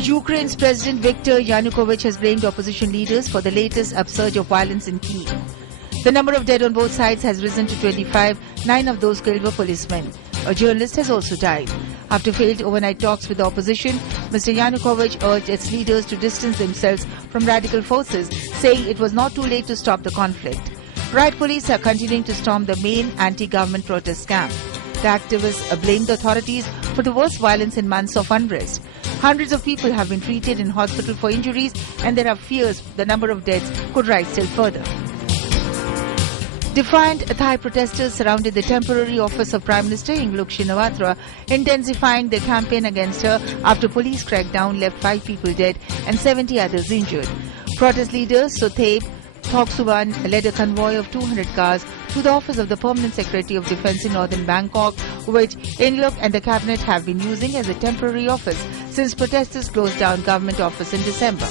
Ukraine's President Viktor Yanukovych has blamed opposition leaders for the latest upsurge of violence in Kiev. The number of dead on both sides has risen to 25, 9 of those killed were policemen. A journalist has also died. After failed overnight talks with the opposition, Mr. Yanukovych urged its leaders to distance themselves from radical forces, saying it was not too late to stop the conflict. Riot police are continuing to storm the main anti-government protest camp. The activists blamed the authorities for the worst violence in months of unrest. Hundreds of people have been treated in hospital for injuries, and there are fears the number of deaths could rise still further. Defiant Thai protesters surrounded the temporary office of Prime Minister Yingluck Shinawatra, intensifying their campaign against her after police crackdown left 5 people dead and 70 others injured. Protest leaders Sothep Thoksuban led a convoy of 200 cars to the office of the Permanent Secretary of Defence in northern Bangkok, which Yingluck and the cabinet have been using as a temporary office since protesters closed down government office in December.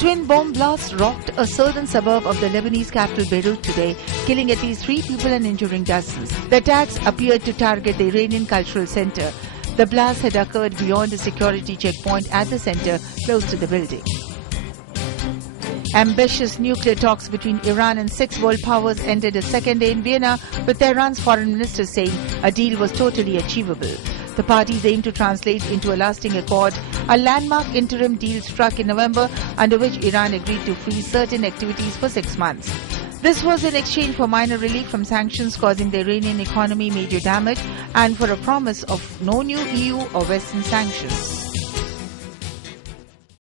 Twin bomb blasts rocked a southern suburb of the Lebanese capital Beirut today, killing at least 3 people and injuring dozens. The attacks appeared to target the Iranian Cultural Center. The blast had occurred beyond a security checkpoint at the center, close to the building. Ambitious nuclear talks between Iran and 6 world powers ended a second day in Vienna, with Tehran's foreign minister saying a deal was totally achievable. The parties aim to translate into a lasting accord a landmark interim deal struck in November, under which Iran agreed to freeze certain activities for 6 months. This was in exchange for minor relief from sanctions causing the Iranian economy major damage and for a promise of no new EU or Western sanctions.